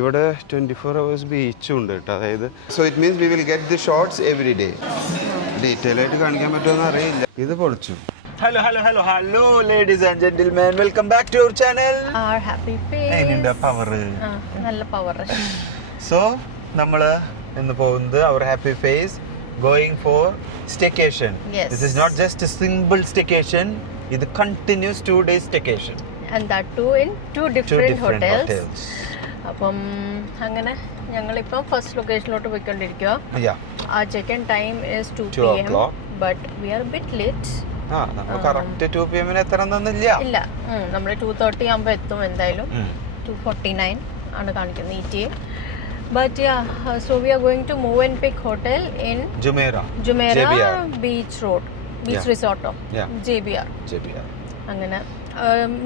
ഇവിടെ 24 hours ബീച്ചും ഉണ്ട് കേട്ടോ. അതായത് so it means we will get the shots every day. Detail ആയിട്ട് കാണിക്കാൻ പറ്റുമെന്ന് അറിയില്ല. ഇത് പൊളിച്ചു. Hello ladies and gentlemen, welcome back to our channel. Our happy face. അതിന്റെ പവർ നല്ല പവർ. സോ നമ്മള് ഇന്ന് പോകുന്നത് our happy face going for staycation. Yes. This is not just a simple staycation. It continuous 2 days staycation. And that too in two different hotels. അപ്പം അങ്ങനെ ഞങ്ങളിപ്പം first ലൊക്കേഷനിലോട്ട് പോയിക്കൊണ്ടിരിക്കുക. ആ check in time is 2 PM, but we are bit late. നമ്മൾ correct 2 PM ന് എത്തണമെന്നില്ല. ഇല്ല, നമ്മൾ 2:30 ആകുമ്പോൾ എത്തും എന്തായാലും. 2:49 ആണ് കാണിക്കുന്നത് ETA. But yeah, so we are going to Movenpick Hotel in Jumeirah Beach Road, Beach Resort, JBR. അങ്ങനെ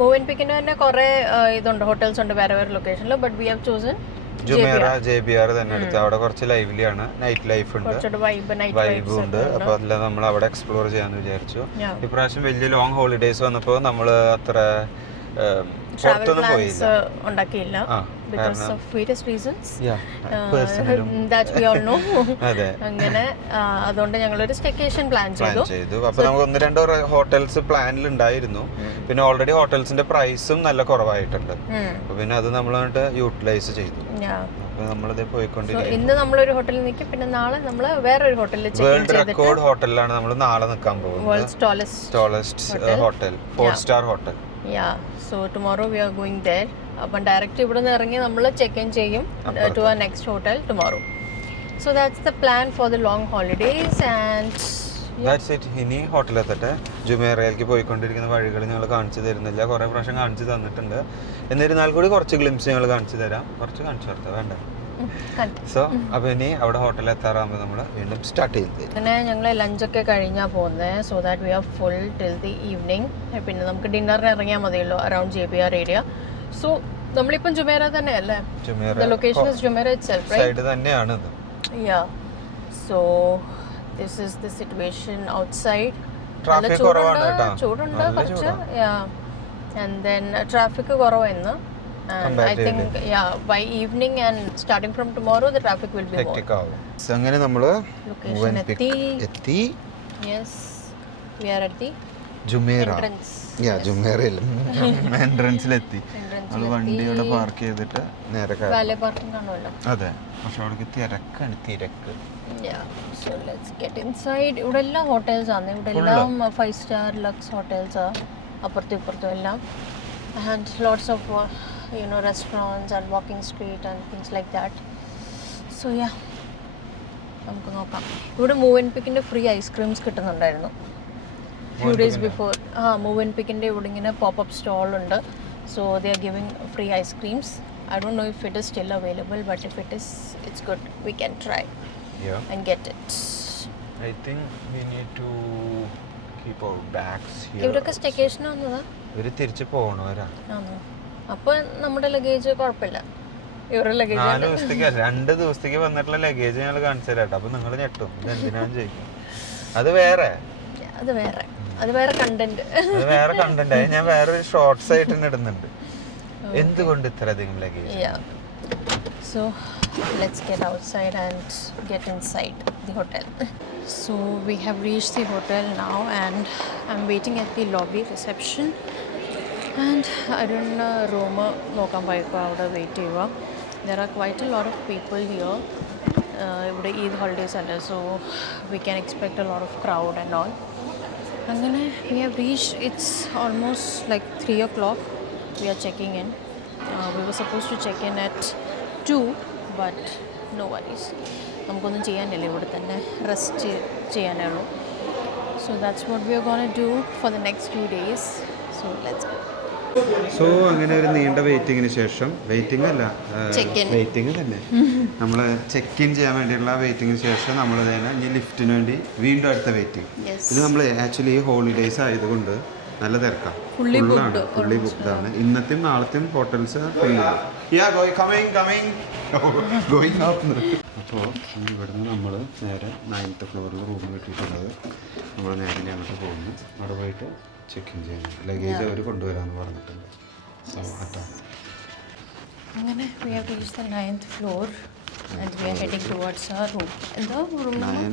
Movenpickന്റെ തന്നെ കുറെ ഇതുണ്ട്, ഹോട്ടൽസ് ഉണ്ട് വേറെ വേറെ ലൊക്കേഷനിൽ. But we have chosen Jumeirah JBR തന്നെ എടുത്ത്. അവിടെ കുറച്ച് ലൈവ്ലി ആണ്, നൈറ്റ് ലൈഫ് ഉണ്ട്, വൈബും ഉണ്ട്. അപ്പൊ അതെല്ലാം നമ്മൾ അവിടെ എക്സ്പ്ലോർ ചെയ്യാന്ന് വിചാരിച്ചു. ഇപ്രാവശ്യം വലിയ ലോങ് ഹോളിഡേയ്സ് വന്നപ്പോൾ നമ്മൾ അത്ര പുറത്തൊന്നും പോയില്ല, ഉണ്ടാക്കിയില്ല. Because of various reasons that we all know. അങ്ങനെ അതുകൊണ്ട് ഞങ്ങളൊരു സ്റ്റേക്കേഷൻ പ്ലാൻ ചെയ്തു. അപ്പൊ നമുക്ക് 1-2 ഹോട്ടൽസ് പ്ലാനിൽ ഉണ്ടായിരുന്നു. പിന്നെ ഓൾറെഡി ഹോട്ടൽസിന്റെ പ്രൈസും നല്ല കുറവായിട്ടുണ്ട്. അപ്പൊ പിന്നെ അത് നമ്മൾ യൂട്ടിലൈസ് ചെയ്തു. നമ്മളിത് പോയിക്കൊണ്ടിരിക്കും. ഇന്ന് നമ്മളൊരു ഹോട്ടലിൽ നിൽക്കും, പിന്നെ നാളെ നമ്മൾ വേറൊരു ഹോട്ടലിൽ വേൾഡ് റെക്കോർഡ് ഹോട്ടലിലാണ് നമ്മൾ നാളെ നിൽക്കാൻ പോകുന്നത്. World's tallest hotel, 4-star hotel. So tomorrow we are going there. അപ്പം ഡയറക്റ്റ് ഇവിടെ നിന്ന് ഇറങ്ങി നമ്മൾ ചെക്ക് ഇൻ ചെയ്യും to our next hotel tomorrow. So that's the plan for the long holidays and that's it. ഇനി ഹോട്ടലിൽ എത്തട്ടെ. ജുമേറയിലേക്ക് പോയിക്കൊണ്ടിരിക്കുന്ന വഴികൾ ഞങ്ങൾ കാണിച്ചു തരുന്നില്ല, കുറേ പ്രാവശ്യം കാണിച്ചു തന്നിട്ടുണ്ട്. എന്നിരുന്നാൽ കൂടി കുറച്ച് ഗ്ലിംസ് ഞങ്ങൾ കാണിച്ചു തരാം. കുറച്ച് കാണിച്ചു തരാം, വേണ്ട. സോ അപ്പോൾ ഇനി അവിടെ ഹോട്ടലിൽ എത്താറാകുമ്പോൾ നമ്മൾ വീണ്ടും സ്റ്റാർട്ട് ചെയ്യുന്നത്. അങ്ങനെ ഞങ്ങൾ ലഞ്ചൊക്കെ കഴിഞ്ഞാൽ പോകുന്നത്. So that we R full till the evening. പിന്നെ നമുക്ക് ഡിന്നറിന് ഇറങ്ങിയാൽ മതിയല്ലോ അറൗണ്ട് JBR ഏരിയ. സോ നമ്മളിപ്പം ജുമേറ തന്നെയല്ലേ? The location is Jumeirah itself, right? Side തന്നെയാണ് ഇത്. Yeah. So this is the situation outside. Traffic കുറവാണ് കേട്ടോ. ചൂടുണ്ട് കുറച്ച്. Yeah. And then traffic കുറവാണ്. And I think by evening and starting from tomorrow the traffic will be hectic more. അങ്ങനെ നമ്മൾ location എത്തി. Yes. We are at the Jumeirah. entrance. ജുമേറയിൽ എൻട്രൻസിലെത്തി. അത് വണ്ടി അവിടെ പാർക്ക് ചെയ്തിട്ട് നേരെ വാലെ പാർക്കിംഗ് ആണല്ലോ. അതെ, പക്ഷെ അവിടെ തിരക്കാണ്, തിരക്ക്. So let's get inside. ഇവിടെ എല്ലാം ഹോട്ടൽസ് ആണ്. ഇവിടെ എല്ലാം 5-star ലക്സ് ഹോട്ടൽസ് അപ്പുറത്തും ഇപ്പുറത്തും എല്ലാം. And lots of restaurants and walking street and things like that. So yeah, നമുക്ക് നോക്കാം. ഇവിടെ Movenpickന്റെ ഫ്രീ ഐസ്ക്രീംസ് കിട്ടുന്നുണ്ടായിരുന്നു few days before. Movenpickന്റെ ഇവിടെ ഇങ്ങനെ പോപ്പ്-അപ്പ് സ്റ്റോൾ ഉണ്ട്. So they are giving free ice creams. I don't know if it is still available, but if it is, it's good. We can try and get it. I think we need to keep our bags here. ഇവരൊക്കെ staycation വന്നതാ. ഇവര് തിരിച്ചു പോകണവരാ. അപ്പൊ നമ്മുടെ luggage കുഴപ്പമില്ല. ഇവരുടെ luggage 4 ദിവസത്തേക്ക് 2 ദിവസത്തേക്ക് വന്നിട്ടുള്ള ലഗേജ് ഞങ്ങൾ കാണിച്ചു തരാം. അപ്പൊ നിങ്ങൾ ഞെട്ടും, എന്തിനാന്ന് ചോദിക്കും. അത് വേറെ കണ്ടന്റ്. അത് വേറെ കണ്ടന്റ്. ഞാൻ വേറെ ഷോർട്സ് ആയിട്ട് ഇടുന്നുണ്ട്. എന്തുകൊണ്ട് ഇത്രയധികം luggage? So let's get outside and get inside the hotel. So we have reached the hotel now and I'm waiting at the lobby reception. And I don't know, room നോക്കാൻ പോയപ്പോൾ അവിടെ wait ചെയ്യുക. There are quite a lot of people here. ഇവിടെ Eid holidays അല്ലേ, so we can expect a lot of crowd and all. അങ്ങനെ we have reached. It's almost like 3 o'clock. We are checking in. We were supposed to check in at 2, but no worries. നമുക്കൊന്നും ചെയ്യാനില്ല, ഇവിടെ തന്നെ rest ചെയ്യാനേ ഉള്ളൂ. So that's what we are going to do for the next few days. So let's go. So അങ്ങനെ ഒരു നീണ്ട വെയിറ്റിങ്ങിന് ശേഷം, വെയിറ്റിംഗ് തന്നെ നമ്മൾ ചെക്ക് ഇൻ ചെയ്യാൻ വേണ്ടിയുള്ള വെയിറ്റിങ്ങിന് ശേഷം നമ്മൾ തന്നെ ഇനി ലിഫ്റ്റിന് വേണ്ടി വീണ്ടും അടുത്ത വെയിറ്റിംഗ്. ഇത് നമ്മൾ ആക്ച്വലി ഈ ഹോളിഡേയ്സ് ആയതുകൊണ്ട് നല്ല തിരക്കാണ്, ഫുള്ളി ബുക്ക്ഡാണ്. ഇന്നത്തെയും നാളത്തെയും ഹോട്ടൽസ് അപ്പോൾ ഇവിടുന്ന് നമ്മൾ നേരെ 9th ഫ്ലോറിൽ റൂം കിട്ടിയിട്ടുള്ളത്. നമ്മൾ നേരെ അങ്ങോട്ട് പോകുന്നു. അവിടെ പോയിട്ട് ചെക്ക് ഇൻ ചെയ്യുന്നു. ലഗേജ് അവർ കൊണ്ടുവരാമെന്ന് പറഞ്ഞിട്ടുണ്ട്. സോ അതാണ് We have reached the 9th floor and we are heading towards our room. And the room number?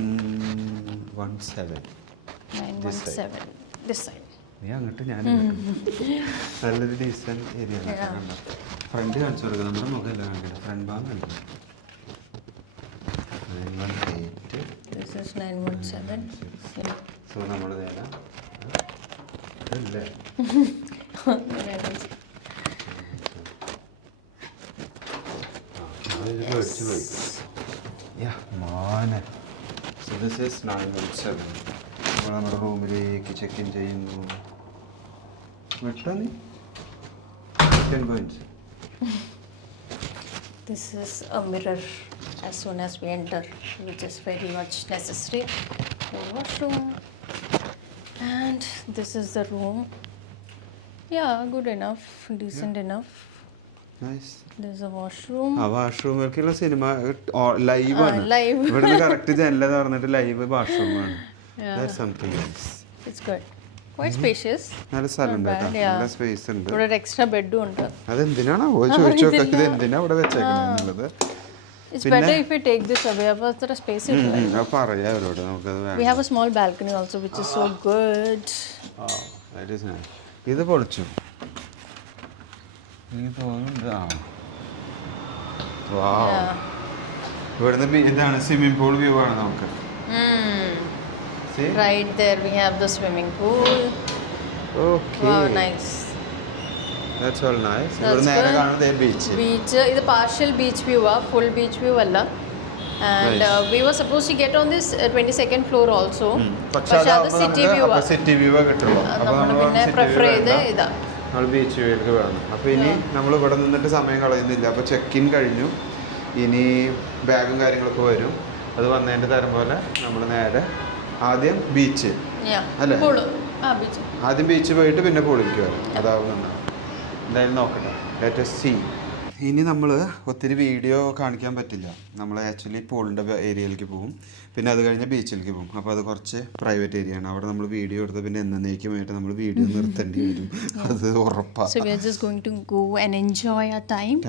917. 917. This side. നീ അങ്ങോട്ട് ഞാൻ നല്ലൊരു ഡീസൻറ്റ് ഏരിയ ഫ്രണ്ട് കാണിച്ചു കൊടുക്കുക നമ്മുടെ മുഖമല്ല കാണിക്കണം ഫ്രണ്ട് ഭാഗം കാണിക്കണം 918. This is 917. സോ നമ്മൾ നേരെ ഇതല്ലേ മേടിച്ചു പോയി മോനെ. So this is 917. നമ്മൾ നമ്മുടെ റൂമിലേക്ക് ചെക്ക് ഇൻ ചെയ്യുന്നു. വിട്ടോ നീ 10 points. This is a mirror as soon as we enter, which is very much necessary. The washroom. And this is the room. Yeah, good enough, decent enough. Nice. There's a washroom. ആ വാഷ്റൂമിലേക്കുള്ള cinema ലൈവാണ്. live. ഇവിടുന്ന് correct ജനല തുറന്നിട്ട് live വാഷ്റൂമാണ്. That's something else. It's good. Quite spacious. നല്ല സ്ഥലമുണ്ട് കേട്ടോ. yeah. നല്ല space ഉണ്ട്. ഇവിടെ ഒരു എക്സ്ട്രാ ബെഡും ഉണ്ട്. അതെന്തിനാണോ ചോദിച്ചു നോക്കാം ഇത് എന്തിനാ ഇവിടെ വെച്ചേക്കണെന്നുള്ളത്. It's better if we take this away. അപ്പോൾ അത്ര സ്പേസ് ഇല്ല. പറയാം അവരോട് നമുക്കത് വേണം. We have a small balcony also, which is so good. That is nice. ഇത് പൊളിച്ചു എനിക്ക് തോന്നുന്നുണ്ട്. Yeah. ഇവിടുന്ന് ഇതാണ് സ്വിമ്മിംഗ് പൂൾ വ്യൂ ആണ് നമുക്ക്. See? Right there we have the swimming pool. Okay. Wow, nice. That's all nice. That's ഇവിടെ നേരെ good. കാണുന്നത് ബീച്ച്. Beach. ഇത് partial beach view ആ, full beach view അല്ല. And we were supposed to get on this 22nd floor also. പക്ഷേ അത് city view ആ. City view കിട്ടുള്ളൂ. നമ്മൾ പിന്നെ പ്രിഫർ ചെയ്ത് ഇതാ. നമ്മൾ ബീച്ച് വ്യൂയിലേക്ക് വേണം. അപ്പോൾ ഇനി നമ്മൾ ഇവിടെ നിന്നിട്ട് സമയം കളയുന്നില്ല. അപ്പോൾ ചെക്ക് ഇൻ കഴിഞ്ഞു. ഇനി ബാഗും കാര്യങ്ങളൊക്കെ വരും. അത് വന്നതിൻ്റെ തരം പോലെ നമ്മൾ നേരെ ആദ്യം ബീച്ച് അല്ലേ, ആദ്യം ബീച്ച് പോയിട്ട് പിന്നെ പൂളിലേക്ക് വരും. അതാവുന്നുണ്ടാവും. എന്തായാലും നോക്കട്ടെ. Let us see. ഇനി നമ്മൾ ഒത്തിരി വീഡിയോ കാണിക്കാൻ പറ്റില്ല. നമ്മൾ ആക്ച്വലി പൂളിൻ്റെ ഏരിയയിലേക്ക് പോകും, പിന്നെ അത് കഴിഞ്ഞ് ബീച്ചിലേക്ക് പോകും. അപ്പോൾ അത് കുറച്ച് പ്രൈവറ്റ് ഏരിയ ആണ്. അവിടെ നമ്മൾ വീഡിയോ എടുത്ത് പിന്നെ എന്നേക്കുമായിട്ട് നമ്മൾ വീഡിയോ നിർത്തേണ്ടി വരും. അത് ഉറപ്പാണ്. So we are just going to go and enjoy our time.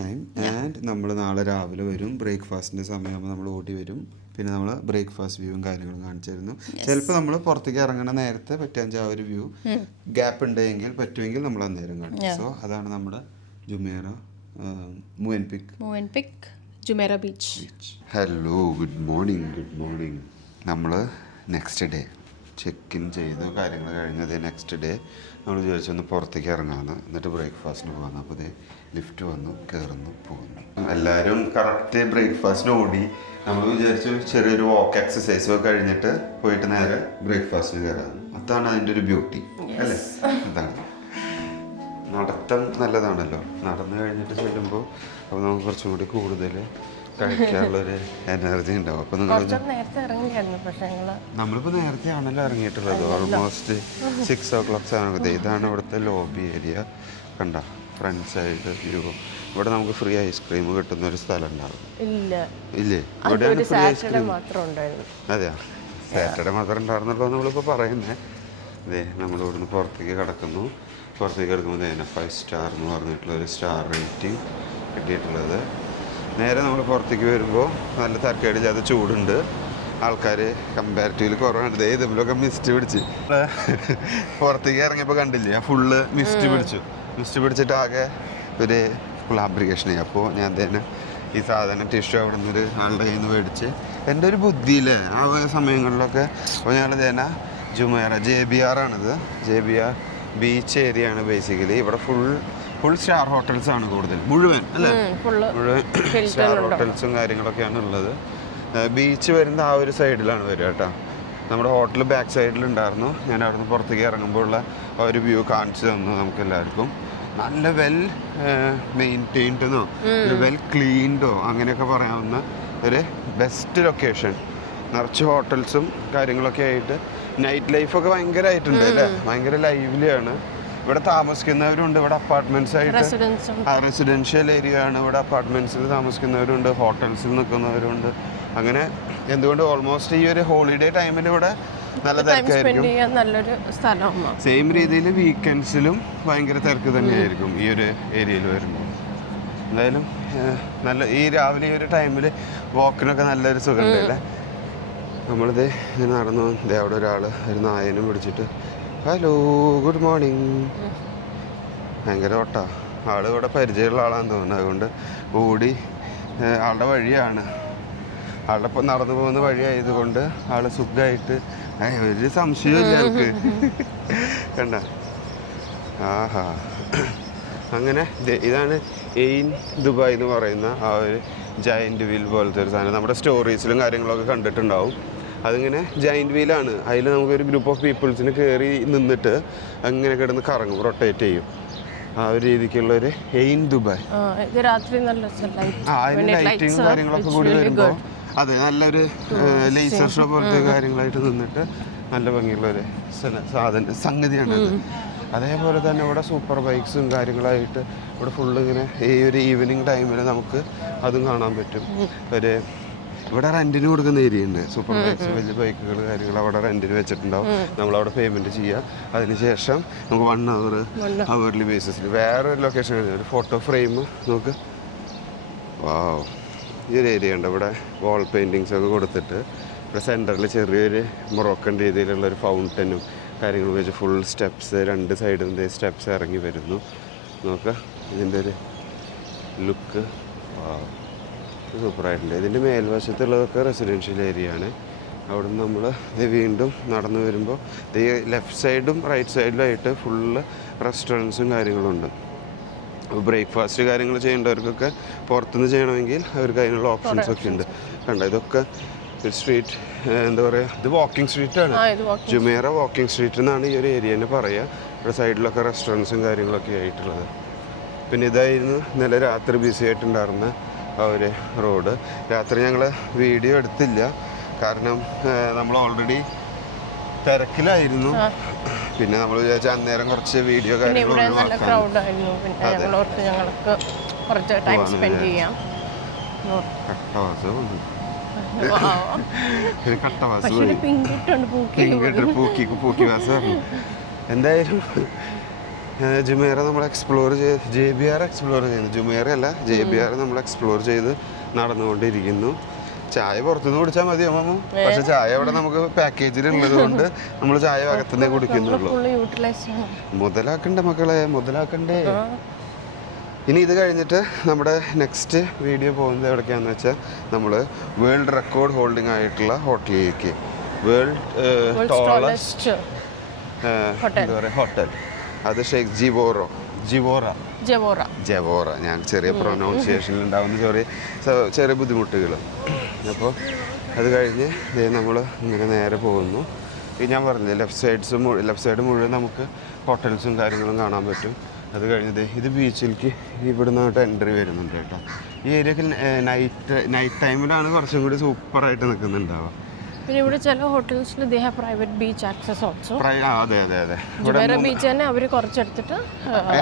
And നമ്മൾ നാളെ രാവിലെ വരും. ബ്രേക്ക്ഫാസ്റ്റിൻ്റെ സമയമാകുമ്പോൾ നമ്മൾ ഓടി വരും. പിന്നെ നമ്മൾ ബ്രേക്ക്ഫാസ്റ്റ് വ്യൂവും കാര്യങ്ങളും കാണിച്ചു തരുന്നു. ചിലപ്പോൾ നമ്മൾ പുറത്തേക്ക് ഇറങ്ങണ നേരത്തെ പറ്റാൻ ഒരു വ്യൂ ഗ്യാപ്പ് ഉണ്ടെങ്കിൽ പറ്റുമെങ്കിൽ നമ്മൾ അന്നേരം കാണിക്കും. സോ അതാണ് നമ്മുടെ Jumeirah Movenpick Jumeirah Beach. Hello, good morning. നമ്മൾ നെക്സ്റ്റ് ഡേ ചെക്ക് ഇൻ ചെയ്ത് കാര്യങ്ങൾ കഴിഞ്ഞത് നെക്സ്റ്റ് ഡേ നമ്മൾ വിചാരിച്ചൊന്ന് പുറത്തേക്ക് ഇറങ്ങാമെന്ന്, എന്നിട്ട് ബ്രേക്ക്ഫാസ്റ്റിന് പോകാമെന്ന്. അപ്പോൾ ഇതേ ലിഫ്റ്റ് വന്നു, കയറുന്നു, പോകുന്നു. എല്ലാവരും കറക്റ്റ് ബ്രേക്ക്ഫാസ്റ്റിന് ഓടി. നമ്മൾ വിചാരിച്ചു ചെറിയൊരു വാക്ക് എക്സസൈസ് ഒക്കെ കഴിഞ്ഞിട്ട് പോയിട്ട് നേരെ ബ്രേക്ക്ഫാസ്റ്റിന് കയറാമെന്ന്. അതാണ് അതിൻ്റെ ഒരു ബ്യൂട്ടി അല്ലേ. അതാണ് നടത്തം നല്ലതാണല്ലോ. നടന്നു കഴിഞ്ഞിട്ട് ചെല്ലുമ്പോൾ അപ്പോൾ നമുക്ക് കുറച്ചും കൂടി കൂടുതൽ കഴിക്കാനുള്ളൊരു എനർജി ഉണ്ടാവും. അപ്പോൾ നിങ്ങൾ നമ്മളിപ്പോൾ നേരത്തെ ആണല്ലോ ഇറങ്ങിയിട്ടുള്ളത്. Almost 6 o'clock 7 o'clock. ഇതാണ് ഇവിടുത്തെ ലോബി ഏരിയ. കണ്ട ഫ്രണ്ട് സൈഡ് വ്യൂ. ഇവിടെ നമുക്ക് ഫ്രീ ഐസ്ക്രീം കിട്ടുന്ന ഒരു സ്ഥലം ഉണ്ടാവും. ഇല്ലേ? ഇവിടെയാണ് ഫ്രീ ഐസ്ക്രീം. അതെയോ? സാറ്റർഡേ മാത്രം ഉണ്ടായിരുന്നല്ലോ നമ്മളിപ്പോൾ പറയുന്നത്. അതെ, നമ്മളിവിടുന്ന് പുറത്തേക്ക് കിടക്കുന്നു. പുറത്തേക്ക് കിടക്കുമ്പോൾ തന്നെ 5 star എന്ന് പറഞ്ഞിട്ടുള്ള ഒരു സ്റ്റാർ റേറ്റിംഗ് കിട്ടിയിട്ടുള്ളത്. നേരെ നമ്മൾ പുറത്തേക്ക് വരുമ്പോൾ നല്ല തരക്കേടില്ലാതെ ചൂടുണ്ട്. ആൾക്കാർ കമ്പാരിറ്റീവ്ലി കുറവാണ്. ഇതുപോലൊക്കെ മിസ്റ്റ് പിടിച്ച് പുറത്തേക്ക് ഇറങ്ങിയപ്പോൾ കണ്ടില്ലേ, ഫുള്ള് മിസ്റ്റ് പിടിച്ചിട്ട് ആകെ ഒരു ഫുൾ ആപ്ലിക്കേഷനായി. അപ്പോൾ ഞാൻ തന്നെ ഈ സാധനം ടിഷ്യൂ അവിടെ നിന്നൊരു ആളുടെ കയ്യിൽ നിന്ന് മേടിച്ച് എൻ്റെ ഒരു ബുദ്ധിയില്ലേ ആ സമയങ്ങളിലൊക്കെ. അപ്പോൾ ഞങ്ങൾ തന്നെ ജുമേറ JBR ആണിത്. JBR ബീച്ച് ഏരിയ ആണ് ബേസിക്കലി. ഇവിടെ ഫുൾ സ്റ്റാർ ഹോട്ടൽസ് ആണ് കൂടുതൽ, മുഴുവൻ അല്ലേ, മുഴുവൻ സ്റ്റാർ ഹോട്ടൽസും കാര്യങ്ങളൊക്കെയാണ് ഉള്ളത്. ബീച്ച് വരുന്നത് ആ ഒരു സൈഡിലാണ് വരിക കേട്ടോ. നമ്മുടെ ഹോട്ടൽ ബാക്ക് സൈഡിലുണ്ടായിരുന്നു. ഞാൻ അവിടെ നിന്ന് പുറത്തേക്ക് ഇറങ്ങുമ്പോൾ ഉള്ള ആ ഒരു വ്യൂ കാണിച്ചു തന്നു നമുക്ക് എല്ലാവർക്കും. നല്ല വെൽ മെയിൻറ്റെയിൻഡെന്നോ വെൽ ക്ലീൻഡോ അങ്ങനെയൊക്കെ പറയാവുന്ന ഒരു ബെസ്റ്റ് ലൊക്കേഷൻ. നിറച്ച് ഹോട്ടൽസും കാര്യങ്ങളൊക്കെ ആയിട്ട് നൈറ്റ് ലൈഫൊക്കെ ഭയങ്കരമായിട്ടുണ്ട് അല്ലേ, ഭയങ്കര ലൈവ്ലിയാണ്. ഇവിടെ താമസിക്കുന്നവരുണ്ട്, ഇവിടെ അപ്പാർട്ട്മെന്റ്സ് ആയിട്ട് റെസിഡൻഷ്യൽ ഏരിയ ആണ്. ഇവിടെ അപ്പാർട്ട്മെന്റ്സിൽ താമസിക്കുന്നവരുണ്ട്, ഹോട്ടൽസിൽ നിൽക്കുന്നവരുണ്ട്. അങ്ങനെ എന്തുകൊണ്ട് ഓൾമോസ്റ്റ് ഈ ഒരു ഹോളിഡേ ടൈമിൽ ഇവിടെ നല്ല തിരക്കായിരിക്കും. നല്ലൊരു സ്ഥലമാണ്. സെയിം രീതിയിൽ വീക്കെൻഡ്സിലും ഭയങ്കര തിരക്ക് തന്നെയായിരിക്കും ഈ ഒരു ഏരിയയിൽ വരുമ്പോൾ. എന്തായാലും നല്ല ഈ രാവിലെ ഈ ഒരു ടൈമിൽ വാക്കിനൊക്കെ നല്ലൊരു സുഖമുണ്ടല്ലേ. നമ്മളിത് ഇങ്ങനെ നടന്നു ഇതേ അവിടെ ഒരാൾ ഒരു നായനും പിടിച്ചിട്ട് ഹലോ ഗുഡ് മോർണിംഗ്. ഭയങ്കര ഓട്ടാ. ആൾ ഇവിടെ പരിചയമുള്ള ആളാന്ന് തോന്നുന്നത്. അതുകൊണ്ട് ഓടി ആളുടെ വഴിയാണ്, ആളുടെ ഇപ്പം നടന്നു പോകുന്ന വഴിയായതുകൊണ്ട് ആൾ സുഖമായിട്ട് ഒരു സംശയമില്ല ആൾക്ക്. കണ്ട ആഹാ. അങ്ങനെ ഇതാണ് എയിൻ ദുബായ് എന്ന് പറയുന്ന ആ ഒരു ജയൻറ്റ് വീൽ പോലത്തെ ഒരു സാധനം. നമ്മുടെ സ്റ്റോറീസിലും കാര്യങ്ങളൊക്കെ കണ്ടിട്ടുണ്ടാവും. അതിങ്ങനെ ജയൻറ്റ് വീലാണ്. അതിൽ നമുക്കൊരു ഗ്രൂപ്പ് ഓഫ് പീപ്പിൾസിന് കയറി നിന്നിട്ട് അങ്ങനെ കിടന്ന് കറങ്ങും, റൊട്ടേറ്റ് ചെയ്യും. ആ ഒരു രീതിക്കുള്ളൊരു എയിൻ ദുബായ്. അതിന് ലൈറ്റിങ്ങും കാര്യങ്ങളൊക്കെ കൂടി വരുമ്പോൾ അതെ നല്ലൊരു ലേസർ ഷോ പോലത്തെ കാര്യങ്ങളായിട്ട് നിന്നിട്ട് നല്ല ഭംഗിയുള്ളൊരു സംഗതിയാണത്. അതേപോലെ തന്നെ ഇവിടെ സൂപ്പർ ബൈക്സും കാര്യങ്ങളായിട്ട് ഇവിടെ ഫുള്ള് ഇങ്ങനെ ഈ ഒരു ഈവനിങ് ടൈമിൽ നമുക്ക് അതും കാണാൻ പറ്റും. ഒരു ഇവിടെ റെൻറ്റിന് കൊടുക്കുന്ന ഏരിയ ഉണ്ട്. സൂപ്പർ ബൈക്സ് വലിയ ബൈക്കുകൾ കാര്യങ്ങൾ അവിടെ റെൻറ്റിന് വെച്ചിട്ടുണ്ടാവും. നമ്മളവിടെ പേയ്മെൻറ്റ് ചെയ്യുക. അതിനുശേഷം നമുക്ക് 1 hourly ബേസിസിൽ വേറൊരു ലൊക്കേഷൻ ഒരു ഫോട്ടോ ഫ്രെയിം നമുക്ക് വാവ് ഈ ഒരു ഏരിയ ഉണ്ട്. ഇവിടെ വാൾ പെയിൻറ്റിങ്സ് ഒക്കെ കൊടുത്തിട്ട് ഇവിടെ സെൻറ്ററിൽ ചെറിയൊരു മൊറോക്കൻ രീതിയിലുള്ള ഒരു ഫൗണ്ടനും കാര്യങ്ങൾ വെച്ച് ഫുൾ സ്റ്റെപ്സ് 2 സൈഡിൽ നിന്ന് സ്റ്റെപ്സ് ഇറങ്ങി വരുന്നു. നോക്കുക ഇതിൻ്റെ ഒരു ലുക്ക് സൂപ്പറായിട്ടുണ്ട്. ഇതിൻ്റെ മേൽവശത്തുള്ളതൊക്കെ റെസിഡൻഷ്യൽ ഏരിയ ആണ്. അവിടെ നിന്ന് നമ്മൾ ഇത് വീണ്ടും നടന്നു വരുമ്പോൾ ഈ ലെഫ്റ്റ് സൈഡും റൈറ്റ് സൈഡിലായിട്ട് ഫുള്ള് റെസ്റ്റോറൻറ്റ്സും കാര്യങ്ങളുണ്ട്. ബ്രേക്ക്ഫാസ്റ്റ് കാര്യങ്ങൾ ചെയ്യേണ്ടവർക്കൊക്കെ പുറത്തുനിന്ന് ചെയ്യണമെങ്കിൽ അവർക്ക് അതിനുള്ള ഓപ്ഷൻസ് ഒക്കെ ഉണ്ട്. കണ്ടോ ഇതൊക്കെ ഒരു സ്ട്രീറ്റ് എന്താ പറയുക, ഇത് വാക്കിംഗ് സ്ട്രീറ്റാണ്. ജുമേറ വാക്കിംഗ് സ്ട്രീറ്റ് എന്നാണ് ഈ ഒരു ഏരിയനെ പറയുക. ഇവിടെ സൈഡിലൊക്കെ റെസ്റ്റോറൻറ്റ്സും കാര്യങ്ങളൊക്കെ ആയിട്ടുള്ളത്. പിന്നെ ഇതായിരുന്നു ഇന്നലെ രാത്രി ബിസി ആയിട്ടുണ്ടായിരുന്ന ആ ഒരു റോഡ്. രാത്രി ഞങ്ങൾ വീഡിയോ എടുത്തില്ല, കാരണം നമ്മൾ ഓൾറെഡി തിരക്കിലായിരുന്നു. പിന്നെ നമ്മൾ വിചാരിച്ച അന്നേരം കുറച്ച് വീഡിയോ എന്തായാലും ജുമേറ നമ്മൾ എക്സ്പ്ലോർ ചെയ്ത് JBR എക്സ്പ്ലോർ ചെയ്യുന്നു. ജുമേറ അല്ല JBR നമ്മൾ എക്സ്പ്ലോർ ചെയ്ത് നടന്നുകൊണ്ടിരിക്കുന്നു. ചായ പുറത്തുനിന്ന് കുടിച്ചാൽ മതി അമ്മ, പക്ഷെ ചായ അവിടെ നമുക്ക് പാക്കേജിൽ ഉള്ളത് കൊണ്ട് നമ്മൾ ചായ അകത്തുനിന്നേ കുടിക്കുന്നുള്ളൂ. മുതലാക്കണ്ടേ മക്കളെ, മുതലാക്കണ്ടേ. ഇനി ഇത് കഴിഞ്ഞിട്ട് നമ്മുടെ നെക്സ്റ്റ് വീഡിയോ പോകുന്നത് എവിടേക്കാണെന്ന് വെച്ചാൽ നമ്മൾ വേൾഡ് റെക്കോർഡ് ഹോൾഡിംഗ് ആയിട്ടുള്ള ഹോട്ടലിലേക്ക്, വേൾഡ് ടോളസ്റ്റ് എന്താ പറയുക ഹോട്ടൽ, അത് ഷെയ്ഖ് ജവോറ. ഞാൻ ചെറിയ പ്രൊനൗൺസിയേഷനിൽ ഉണ്ടാകുന്ന ചെറിയ ബുദ്ധിമുട്ടുകൾ. അപ്പോൾ അത് കഴിഞ്ഞ് നമ്മൾ ഇങ്ങനെ നേരെ പോകുന്നു. ഞാൻ പറഞ്ഞില്ലേ ലെഫ്റ്റ് സൈഡ് മുഴുവൻ നമുക്ക് ഹോട്ടൽസും കാര്യങ്ങളും കാണാൻ പറ്റും. അത് കഴിഞ്ഞത് ഇത് ബീച്ചിലേക്ക് ഇവിടെ നിന്നിട്ട് എൻട്രി വരുന്നുണ്ട് കേട്ടോ. ഈ ഏരിയക്ക് നൈറ്റ് ടൈമിലാണ് കുറച്ചും കൂടി സൂപ്പറായിട്ട് നിൽക്കുന്നുണ്ടാവുക. പിന്നെ ഇവിടെ ചില ഹോട്ടൽസിൽ they have private beach access also. അതെ ജുമേറ ബീച്ച് തന്നെ അവർ കുറച്ചെടുത്തിട്ട്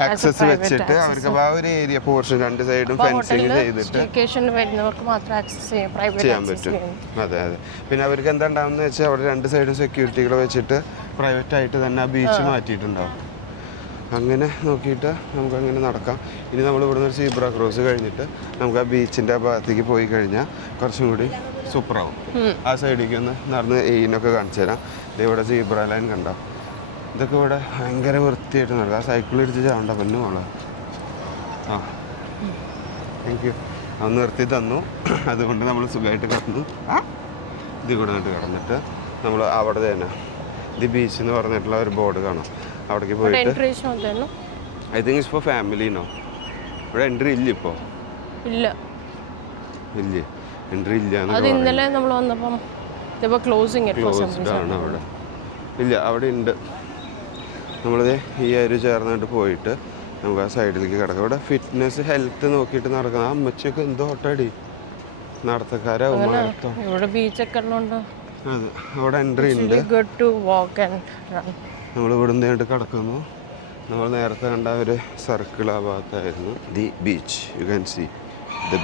ആക്സസ് വെച്ചിട്ട് അവർക്ക് ആ ഒരു ഏരിയ പോർഷൻ 2 സൈഡും ഫെൻസിങ് ചെയ്തിട്ട് വെക്കേഷന് വരുന്നവർക്ക് മാത്രം ആക്സസ് ചെയ്യാൻ പറ്റും. അതെ പിന്നെ അവർക്ക് എന്താ ഉണ്ടാവുന്ന വെച്ചാൽ അവിടെ 2 സൈഡും സെക്യൂരിറ്റികളെ വെച്ചിട്ട് പ്രൈവറ്റ് ആയിട്ട് തന്നെ ആ ബീച്ച് മാറ്റിയിട്ടുണ്ടാവും. അങ്ങനെ നോക്കിയിട്ട് നമുക്കങ്ങനെ നടക്കാം. ഇനി നമ്മൾ ഇവിടുന്ന് ഒരു സീബ്ര ക്രോസ് കഴിഞ്ഞിട്ട് നമുക്ക് ആ ബീച്ചിൻ്റെ ആ ഭാഗത്തേക്ക് പോയി കഴിഞ്ഞാൽ കുറച്ചും കൂടി സൂപ്പറാവും. ആ സൈഡിലേക്ക് ഒന്ന് നടന്ന് എയിനൊക്കെ കാണിച്ചു തരാം. ഇവിടെ സീബ്ര ലൈൻ കണ്ടോ, ഇതൊക്കെ ഇവിടെ ഭയങ്കര വൃത്തിയായിട്ട് നടക്കും. ആ സൈക്കിൾ ഇടിച്ച് ചാവണ്ട പൊന്നു മോളെ. ആ താങ്ക് യു. അന്ന് നിർത്തി തന്നു, അതുകൊണ്ട് നമ്മൾ സുഖമായിട്ട് കടന്നു. ഇതിൽ കൂടെ നിന്നിട്ട് കടന്നിട്ട് നമ്മൾ അവിടെ തന്നെ ദി ബീച്ച് എന്ന് പറഞ്ഞിട്ടുള്ള ഒരു ബോർഡ് കാണാം. അവിടേക്ക് പോയിട്ട് ഐ തിങ്ക് ഇറ്റ്സ് ഫോർ ഫാമിലിനോ. ഇവിടെ എൻട്രി ഇല്ല ഇപ്പോൾ, ഇല്ല എൻട്രി ഇല്ല. ഇന്നലെ നമ്മൾ വന്നപ്പം ക്ലോസ്ഡ് ആണ് അവിടെ. ഇല്ല അവിടെ ഉണ്ട്. നമ്മളിത് ഈ ഒരു ചേർന്നിട്ട് പോയിട്ട് നമുക്ക് ആ സൈഡിലേക്ക് കിടക്കാം. ഇവിടെ ഫിറ്റ്നസ് ഹെൽത്ത് നോക്കിയിട്ട് നടക്കണം. ആ അമ്മച്ചൊക്കെ എന്തോ ഓട്ടാടി നടത്തക്കാരാവും. ഇവിടെ ബീച്ചൊക്കെ ഉള്ളതുകൊണ്ട് അതെ അവിടെ എൻട്രി ഉണ്ട്. നമ്മൾ ഇവിടെ നിന്നിട്ട് കിടക്കുന്നു. നമ്മൾ നേരത്തെ കണ്ട ഒരു സർക്കിൾ ആ ഭാഗത്തായിരുന്നു the beach. You can see the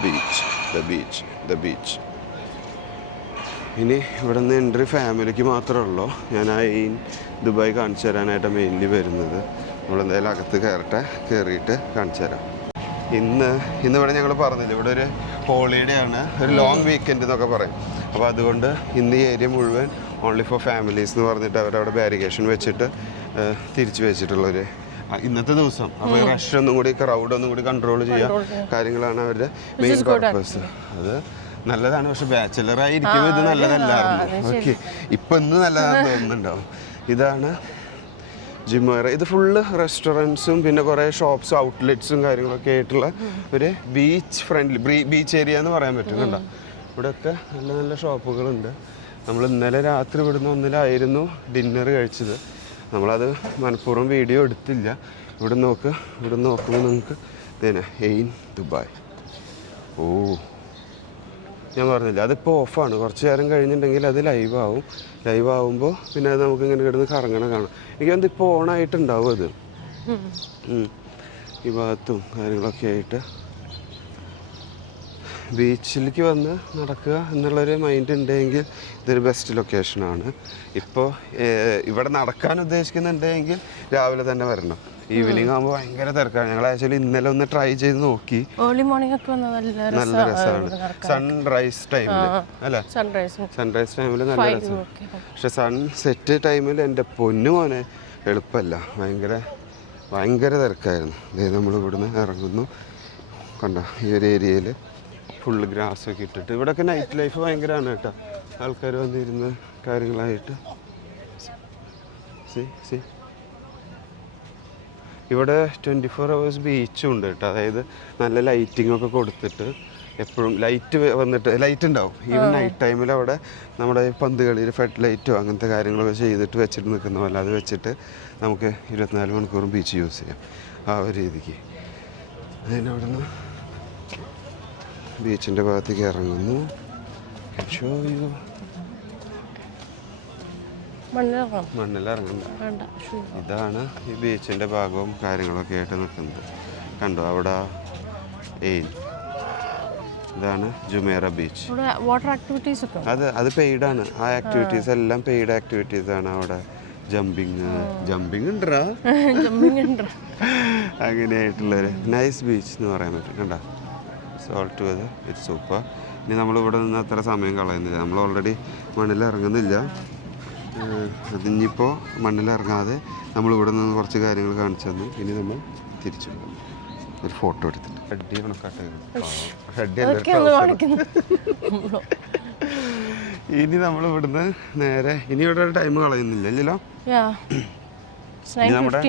beach. ഇനി ഇവിടെ നിന്ന് എൻട്രി ഫാമിലിക്ക് മാത്രമേ ഉള്ളൂ. ഞാൻ ആ ദുബായ് കാണിച്ചു തരാനായിട്ട് മെയിൻലി വരുന്നത്. നമ്മളെന്തായാലും അകത്ത് കയറിയിട്ട് കാണിച്ചു തരാം. ഇന്നിവിടെ ഞങ്ങൾ പറഞ്ഞില്ല, ഇവിടെ ഒരു ഹോളിഡേ ആണ്, ഒരു ലോങ് വീക്കെൻഡ് എന്നൊക്കെ പറയും. അപ്പോൾ അതുകൊണ്ട് ഇന്ന് ഈ ഏരിയ മുഴുവൻ ഓൺലി ഫോർ ഫാമിലീസ് എന്ന് പറഞ്ഞിട്ട് അവരവിടെ ബാരിക്കേഷൻ വെച്ചിട്ട് തിരിച്ചു വെച്ചിട്ടുള്ളൊരു ഇന്നത്തെ ദിവസം. അപ്പോൾ റഷ് ഒന്നും കൂടി, ക്രൗഡ് ഒന്നും കൂടി കൺട്രോൾ ചെയ്യുക കാര്യങ്ങളാണ് അവരുടെ മെയിൻ പർപ്പസ്. അത് നല്ലതാണ്. പക്ഷെ ബാച്ചലറായി ഇരിക്കുമ്പോൾ ഇത് നല്ലതല്ലായിരുന്നു. ഓക്കെ, ഇപ്പം ഇന്ന് നല്ലതാണെന്ന് തോന്നുന്നുണ്ടാവും. ഇതാണ് ജിമേറ. ഇത് ഫുള്ള് റെസ്റ്റോറൻറ്റ്സും പിന്നെ കുറേ ഷോപ്സും ഔട്ട്ലെറ്റ്സും കാര്യങ്ങളൊക്കെ ആയിട്ടുള്ള ഒരു ബീച്ച് ഫ്രണ്ട്ലി ബീച്ച് ഏരിയ എന്ന് പറയാൻ പറ്റും. കണ്ടോ, ഇവിടെയൊക്കെ നല്ല നല്ല ഷോപ്പുകളുണ്ട്. നമ്മൾ ഇന്നലെ രാത്രി ഇവിടുന്ന് ഒന്നിലായിരുന്നു ഡിന്നർ കഴിച്ചത്. നമ്മളത് മനഃപൂർവ്വം വീഡിയോ എടുത്തില്ല. ഇവിടെ നോക്കുമ്പോൾ നിങ്ങൾക്ക് ഇതന്നെ എയിൻ ദുബായ്. ഓ, ഞാൻ പറഞ്ഞില്ല, അതിപ്പോൾ ഓഫാണ്. കുറച്ച് നേരം കഴിഞ്ഞിട്ടുണ്ടെങ്കിൽ അത് ലൈവ് ആവുമ്പോൾ പിന്നെ അത് നമുക്ക് ഇങ്ങനെ കിടന്ന് കറങ്ങണം കാണാം. എനിക്ക് വന്ന് ഇപ്പോൾ ഓണായിട്ടുണ്ടാവും അത് ഈ ഭാഗത്തും കാര്യങ്ങളൊക്കെ ആയിട്ട്. ബീച്ചിലേക്ക് വന്ന് നടക്കുക എന്നുള്ളൊരു മൈൻഡ് ഉണ്ടെങ്കിൽ ഇതൊരു ബെസ്റ്റ് ലൊക്കേഷനാണ്. ഇപ്പോൾ ഇവിടെ നടക്കാൻ ഉദ്ദേശിക്കുന്നുണ്ടെങ്കിൽ രാവിലെ തന്നെ വരണം. ഈവനിങ് ആകുമ്പോൾ ഭയങ്കര തിരക്കാണ്. ഞങ്ങൾ ആക്ച്വലി ഇന്നലെ ഒന്ന് ട്രൈ ചെയ്ത് നോക്കി. നല്ല രസമാണ് സൺറൈസ് ടൈമിൽ അല്ലേ? സൺറൈസ് ടൈമിൽ നല്ല രസമാണ്. പക്ഷെ സൺസെറ്റ് ടൈമിൽ എൻ്റെ പൊന്നു മോനെ എളുപ്പമല്ല, ഭയങ്കര തിരക്കായിരുന്നു. അതായത് നമ്മൾ ഇവിടുന്ന് ഇറങ്ങുന്നു, കണ്ടോ ഈ ഒരു ഏരിയയിൽ ഫുള്ള് ഗ്രാസൊക്കെ ഇട്ടിട്ട്. ഇവിടെയൊക്കെ നൈറ്റ് ലൈഫ് ഭയങ്കരമാണ് കേട്ടോ. ആൾക്കാർ വന്നിരുന്ന് കാര്യങ്ങളായിട്ട്. ഇവിടെ 24 hours ബീച്ചും ഉണ്ട് കേട്ടോ. അതായത് നല്ല ലൈറ്റിംഗ് ഒക്കെ കൊടുത്തിട്ട് എപ്പോഴും ലൈറ്റ് ഉണ്ടാവും. ഈവൻ നൈറ്റ് ടൈമിൽ അവിടെ നമ്മുടെ പന്ത് കളിയിൽ ഫെഡ് ലൈറ്റോ അങ്ങനത്തെ കാര്യങ്ങളൊക്കെ ചെയ്തിട്ട് വെച്ചിട്ട് നിൽക്കുന്ന പോലെ അത് വെച്ചിട്ട് നമുക്ക് 24 മണിക്കൂറും ബീച്ച് യൂസ് ചെയ്യാം. ആ ഒരു രീതിക്ക് അതിനവിടെ നിന്ന് ബീച്ചിൻ്റെ ഭാഗത്തേക്ക് ഇറങ്ങുന്നു. മണ്ണിലിറങ്ങുന്നു. ഇതാണ് ഈ ബീച്ചിൻ്റെ ഭാഗവും കാര്യങ്ങളൊക്കെ ആയിട്ട് നിൽക്കുന്നത്. കണ്ടോ അവിടെ ഇതാണ് ജുമേറ ബീച്ച്. വാട്ടർ ആക്ടിവിറ്റീസ് അത് പെയ്ഡാണ്. ആ ആക്ടിവിറ്റീസ് എല്ലാം പെയ്ഡ് ആക്ടിവിറ്റീസ് ആണ്. അവിടെ ജമ്പിങ് ഉണ്ടോ അങ്ങനെയായിട്ടുള്ളൊരു നൈസ് ബീച്ച് എന്ന് പറയാൻ പറ്റും. കണ്ടോ, സോൾട്ട് വെതർ, ഇറ്റ്സ് സൂപ്പർ. ഇനി നമ്മളിവിടെ നിന്ന് അത്ര സമയം കളയുന്നില്ല. നമ്മൾ ഓൾറെഡി മണ്ണിലിറങ്ങുന്നില്ല. അതിനിപ്പോൾ മണ്ണിലിറങ്ങാതെ നമ്മളിവിടെ നിന്ന് കുറച്ച് കാര്യങ്ങൾ കാണിച്ചു തന്നു. ഇനി നമ്മൾ തിരിച്ചു പോകും. ഒരു ഫോട്ടോ എടുത്തിട്ട് ഹെഡി കണക്കാട്ടെ. ഇനി നമ്മൾ ഇവിടുന്ന് നേരെ ഇനി ഇവിടെ ടൈം കളയുന്നില്ല അല്ലല്ലോ. നമ്മുടെ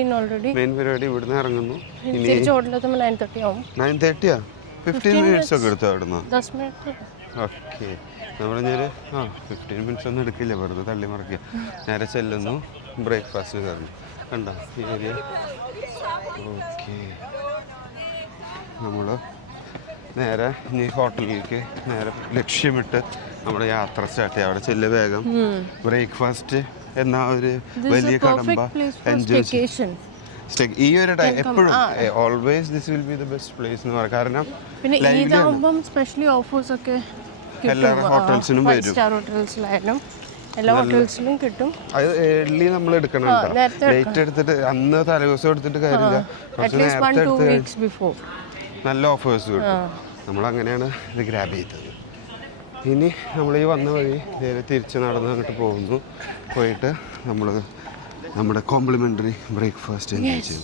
മെയിൻ പരിപാടി ഇവിടുന്ന് ഇറങ്ങുന്നു. 9:30 15 minutes ഒക്കെ എടുത്തു അവിടുന്ന്. ഓക്കെ, നമ്മളിഞ്ഞൊരു 15 minutes ഒന്നും എടുക്കില്ല, വെറുതെ തള്ളി മറിക്കുക. നേരെ ചെല്ലുന്നു, ബ്രേക്ക്ഫാസ്റ്റ് കയറുന്നു. കണ്ടോ ഈ ഏരിയ. ഓക്കെ, നമ്മൾ നേരെ ഇനി ഹോട്ടലിലേക്ക് നേരെ ലക്ഷ്യമിട്ട് നമ്മുടെ യാത്ര സ്റ്റാർട്ട് ചെയ്യാം. അവിടെ ചെല്ല് വേഗം ബ്രേക്ക്ഫാസ്റ്റ് എന്നാ ഒരു വലിയ കടമ്പ എൻജോയ്. ഈ ഒരു ടൈം എപ്പോഴും always this will be the best place എന്ന് പറയാം. കാരണം പിന്നെ ഈദാകുമ്പം സ്പെഷ്യലി ഓഫേഴ്സ് ഒക്കെ എല്ലാ ഹോട്ടൽസിനും വരും. എല്ലാ ഹോട്ടൽസിലും കിട്ടും. അത് ഏർലി നമ്മൾ എടുക്കണം. ലേറ്റ് എടുത്തിട്ട് അന്ന് തലേദിവസം എടുത്തിട്ട് കാര്യമില്ല. കുറച്ച് നേരത്തെ എടുത്ത് നല്ല ഓഫേഴ്സ് കിട്ടും. നമ്മൾ അങ്ങനെയാണ് ഇത് ഗ്രാബ് ചെയ്തത്. ഇനി നമ്മൾ ഈ വന്ന വഴി നേരെ തിരിച്ച് നടന്ന് അങ്ങോട്ട് പോയിട്ട് നമ്മൾ നമ്മുടെ കോംപ്ലിമെൻ്ററി ബ്രേക്ക്ഫാസ്റ്റ് എൻജോയ് ചെയ്യും.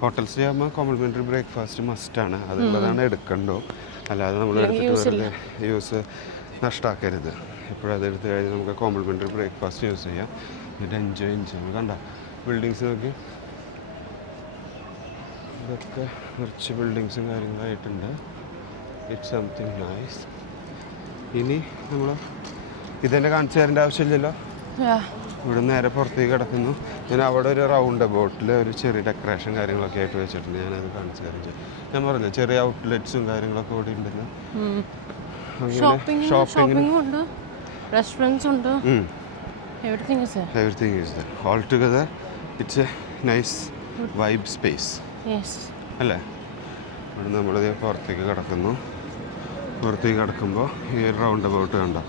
ഹോട്ടൽസ് ചെയ്യുമ്പോൾ കോംപ്ലിമെൻ്ററി ബ്രേക്ക്ഫാസ്റ്റ് മസ്റ്റാണ്. അതുള്ളതാണ് എടുക്കണ്ടോ, അല്ലാതെ നമ്മൾ എടുത്തിട്ട് വെറുതെ യൂസ് നഷ്ടമാക്കരുത്. എപ്പോഴും അത് എടുത്ത് കഴിഞ്ഞാൽ നമുക്ക് കോംപ്ലിമെൻ്ററി ബ്രേക്ക്ഫാസ്റ്റ് യൂസ് ചെയ്യാം. എന്നിട്ട് എൻജോയ് ചെയ്യാം. കണ്ട ബിൽഡിങ്സ് നോക്കി, ഇതൊക്കെ കുറച്ച് ബിൽഡിങ്സും കാര്യങ്ങളായിട്ടുണ്ട്. It's something nice. ഇനി നമ്മൾ ഇതെന്നെ കാണിച്ചു തരേണ്ട ആവശ്യമില്ലല്ലോ. ഇവിടെ നേരെ പുറത്തേക്ക് കിടക്കുന്നു. ഞാൻ അവിടെ ഒരു റൗണ്ട് ബോട്ടിൽ ഒരു ചെറിയ ഡെക്കറേഷൻ കാര്യങ്ങളൊക്കെ ആയിട്ട് വെച്ചിട്ടുണ്ട്. ഞാനത് കാണിച്ചു തരാം. ഞാൻ പറഞ്ഞില്ല ചെറിയ ഔട്ട്ലെറ്റ്സും കാര്യങ്ങളൊക്കെ ഇവിടെ ഉണ്ടെന്ന്. ഷോപ്പിംഗ് ഉണ്ട്, റെസ്റ്റോറൻറ്റ്സ് ഉണ്ട്, everything is there. All together it's A nice vibe space അല്ലേ. ഇവിടെ നമ്മൾ പുറത്തേക്ക് കിടക്കുന്നു. പുറത്തേക്ക് കിടക്കുമ്പോൾ ഈ ഒരു റൗണ്ട് അബൌട്ട് കണ്ടോ,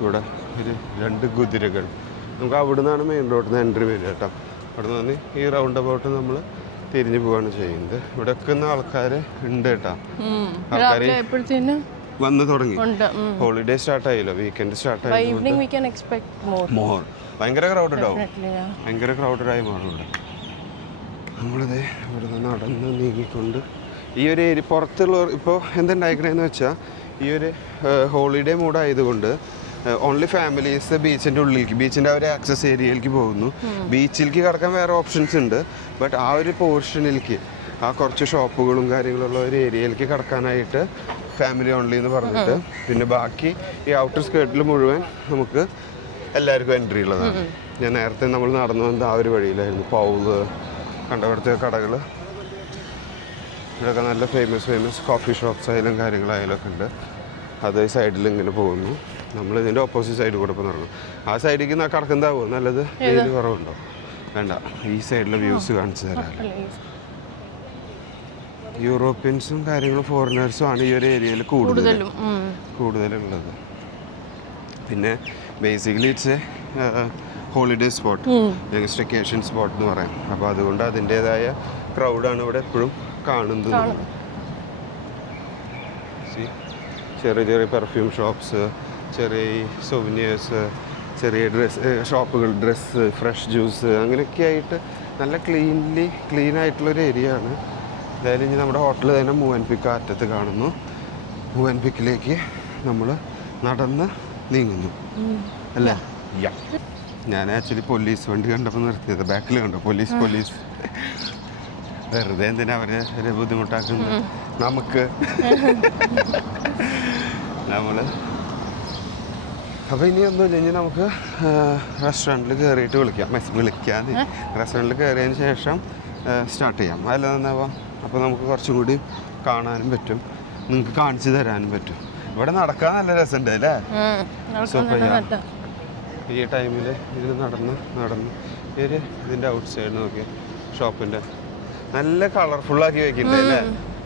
ഇവിടെ ഒരു 2 കുതിരകൾ. നമുക്ക് അവിടെ നിന്നാണ് മെയിൻ റോഡിൽ നിന്ന് എൻട്രി വരിക കേട്ടോ. അവിടെ നിന്ന് ഈ റൗണ്ട് അബൌട്ട് നമ്മൾ തിരിഞ്ഞു പോവാണ് ചെയ്യുന്നത്. ഇവിടെ ഒക്കെ ആൾക്കാർ ഉണ്ട് കേട്ടോ. ആൾക്കാർ വന്ന് തുടങ്ങി. ഹോളിഡേ സ്റ്റാർട്ട് ആയല്ലോ, വീക്കെൻഡ് സ്റ്റാർട്ട് ആയി. മോർ ഭയങ്കര ക്രൗഡഡ് ആവും, ഭയങ്കര ക്രൗഡഡ് ആയി മാറും ഇവിടെ. നമ്മളിത് ഇവിടെ നിന്ന് നടന്ന് നീങ്ങിക്കൊണ്ട് ഈ ഒരു ഏരിയ പുറത്തുള്ളവർ ഇപ്പോൾ എന്തുണ്ടായിക്കണേന്ന് വെച്ചാൽ ഈ ഒരു ഹോളിഡേ മൂഡ് ആയതുകൊണ്ട് ഓൺലി ഫാമിലീസ് ബീച്ചിൻ്റെ ഉള്ളിലേക്ക്, ബീച്ചിൻ്റെ ആ ഒരു ആക്സസ് ഏരിയയിലേക്ക് പോകുന്നു. ബീച്ചിലേക്ക് കടക്കാൻ വേറെ ഓപ്ഷൻസ് ഉണ്ട്, ബട്ട് ആ ഒരു പോർഷനിലേക്ക്, ആ കുറച്ച് ഷോപ്പുകളും കാര്യങ്ങളുള്ള ഒരു ഏരിയയിലേക്ക് കടക്കാനായിട്ട് ഫാമിലി ഓൺലി എന്ന് പറഞ്ഞിട്ട്, പിന്നെ ബാക്കി ഈ ഔട്ടർ സ്കേർട്ടിൽ മുഴുവൻ നമുക്ക് എല്ലാവർക്കും എൻട്രി ഉള്ളതാണ്. ഞാൻ നേരത്തെ നമ്മൾ നടന്നു വന്നത് ആ ഒരു വഴിയിലായിരുന്നു. പൗള് കണ്ടവിടുത്തെ കടകൾ, ഇവിടെയൊക്കെ നല്ല ഫേമസ് കോഫി ഷോപ്സ് ആയാലും കാര്യങ്ങളായാലും ഒക്കെ ഉണ്ട്. അതേ സൈഡിൽ ഇങ്ങനെ പോകുന്നു. നമ്മൾ ഇതിൻ്റെ ഓപ്പോസിറ്റ് സൈഡിൽ കൂടെ ഇപ്പോൾ നടക്കും. ആ സൈഡിലേക്ക് കടക്കുന്നതാവോ നല്ലത്? വെയിൽ കുറവുണ്ടോ? വേണ്ട, ഈ സൈഡിലെ വ്യൂസ് കാണിച്ചു തരാം. യൂറോപ്യൻസും കാര്യങ്ങളും ഫോറിനേഴ്സും ആണ് ഈ ഒരു ഏരിയയിൽ കൂടുതലുള്ളത്. പിന്നെ basically it's A holiday spot, അല്ലെങ്കിൽ സ്റ്റേക്കേഷൻ സ്പോട്ട് എന്ന് പറയാം. അപ്പോൾ അതുകൊണ്ട് അതിൻ്റേതായ ക്രൗഡാണ് ഇവിടെ എപ്പോഴും കാണുന്നത്. ചെറിയ ചെറിയ പെർഫ്യൂം ഷോപ്സ്, ചെറിയ സൊവനിയേഴ്സ്, ചെറിയ ഷോപ്പുകൾ, ഡ്രസ്സ്, ഫ്രഷ് ജ്യൂസ്, അങ്ങനെയൊക്കെ ആയിട്ട് നല്ല ക്ലീൻ ആയിട്ടുള്ളൊരു ഏരിയ ആണ്. എന്തായാലും ഇനി നമ്മുടെ ഹോട്ടൽ തന്നെ മൂവൻപിക്ക് അറ്റത്ത് കാണുന്നു. മൂവൻപിക്കിലേക്ക് നമ്മൾ നടന്ന് നീങ്ങുന്നു അല്ലേ? ഞാൻ ആക്ച്വലി പോലീസ് വണ്ടി കണ്ടപ്പോൾ നിർത്തിയത്. ബാക്കിൽ കണ്ടോ പോലീസ് വെറുതെ എന്തിനാ അവരെ ബുദ്ധിമുട്ടാക്കുന്നത്? നമുക്ക് നമ്മൾ അപ്പോൾ ഇനി ഒന്നുമില്ല, ഇനി നമുക്ക് റെസ്റ്റോറൻറ്റിൽ കയറിയിട്ട് വിളിക്കാതെ റെസ്റ്റോറൻറ്റിൽ കയറിയതിന് ശേഷം സ്റ്റാർട്ട് ചെയ്യാം. അല്ലാതെന്നാവാം. അപ്പോൾ നമുക്ക് കുറച്ചും കൂടി കാണാനും പറ്റും, നിങ്ങൾക്ക് കാണിച്ചു തരാനും പറ്റും. ഇവിടെ നടക്കാൻ നല്ല രസമുണ്ട് അല്ലേ? ഈ ടൈമിൽ ഇതിൽ നടന്ന് ഇതിൻ്റെ ഔട്ട് സൈഡ് നോക്കി ഷോപ്പിൻ്റെ നല്ല കളർഫുള്ളാക്കി വെക്കുന്നുണ്ട് അല്ലേ?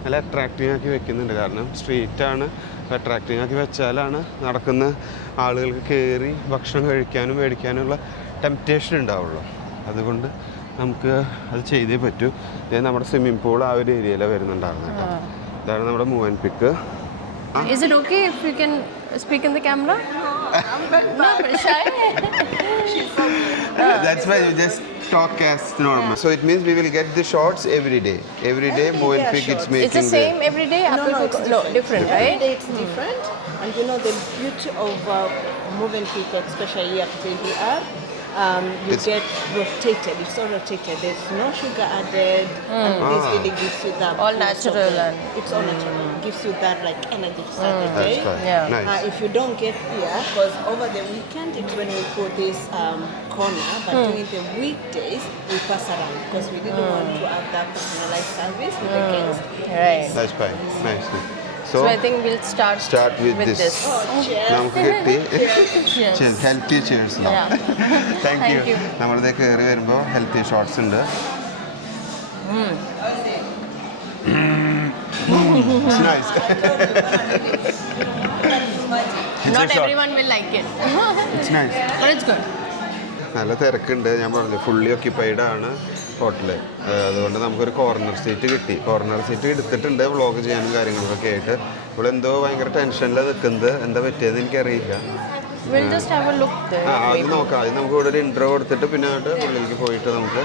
നല്ല അട്രാക്റ്റീവ് ആക്കി വെക്കുന്നുണ്ട്. കാരണം സ്ട്രീറ്റാണ്, അട്രാക്റ്റീവ് ആക്കി വെച്ചാലാണ് നടക്കുന്ന ആളുകൾക്ക് കയറി ഭക്ഷണം കഴിക്കാനും മേടിക്കാനുള്ള ടെംപ്റ്റേഷൻ ഉണ്ടാവുള്ളൂ. അതുകൊണ്ട് നമുക്ക് അത് ചെയ്തേ പറ്റൂ. നമ്മുടെ സ്വിമ്മിംഗ് പൂൾ ആ ഒരു ഏരിയയിലാണ് വരുന്നുണ്ടാകുന്നത് കേട്ടോ. ഇതാണ് നമ്മുടെ മൂവൻപിക്ക്. Is it okay if you can speak in the camera? No, I'm shy. She's so good. That's why you just talk as normal. So it means we will get the shots every day. Every day, Movenpick it's making. It's the same every day. No, different, right? Every day it's different. And you know the beauty of Movenpick, especially at JBR, you get rotated. It's all rotated. There's no sugar added. And this really gives you that. All natural and it's all natural. Gives you that like energy to start the day. That's fine. Yeah. Nice. If you don't get here, because over the weekend it's when we put this corner, but during the weekdays we pass around because we didn't want to have that personalized service with the guests. Right. That's fine. Nice. So I think we'll start with this. നമുക്ക് കിട്ടി. Cheers. Cheers. Healthy cheers. Yeah. Thank you. Thank you. നമ്മളിത് കയറി വരുമ്പോൾ healthy shots ഉണ്ട്. It's nice. Not everyone will like it. It's nice. But it's good. നല്ല തിരക്കുണ്ട്. ഞാൻ പറഞ്ഞു ഫുള്ളി ഓക്യുപ്പൈഡ് ആണ് ഹോട്ടല്. അതുകൊണ്ട് നമുക്കൊരു കോർണർ സീറ്റ് കിട്ടി. കോർണർ സീറ്റ് എടുത്തിട്ടുണ്ട് വ്ളോഗ് ചെയ്യാനും കാര്യങ്ങളൊക്കെ ആയിട്ട്. ഇവിടെ എന്തോ ഭയങ്കര ടെൻഷനിലാണ് നിൽക്കുന്നത്. എന്താ പറ്റിയതെന്ന് എനിക്കറിയില്ല. We'll just have a look there. അത് നോക്കാം. അത് നമുക്ക് ഇവിടെ ഒരു ഇൻട്രോ കൊടുത്തിട്ട് പിന്നെ ഉള്ളിലേക്ക് പോയിട്ട് നമുക്ക്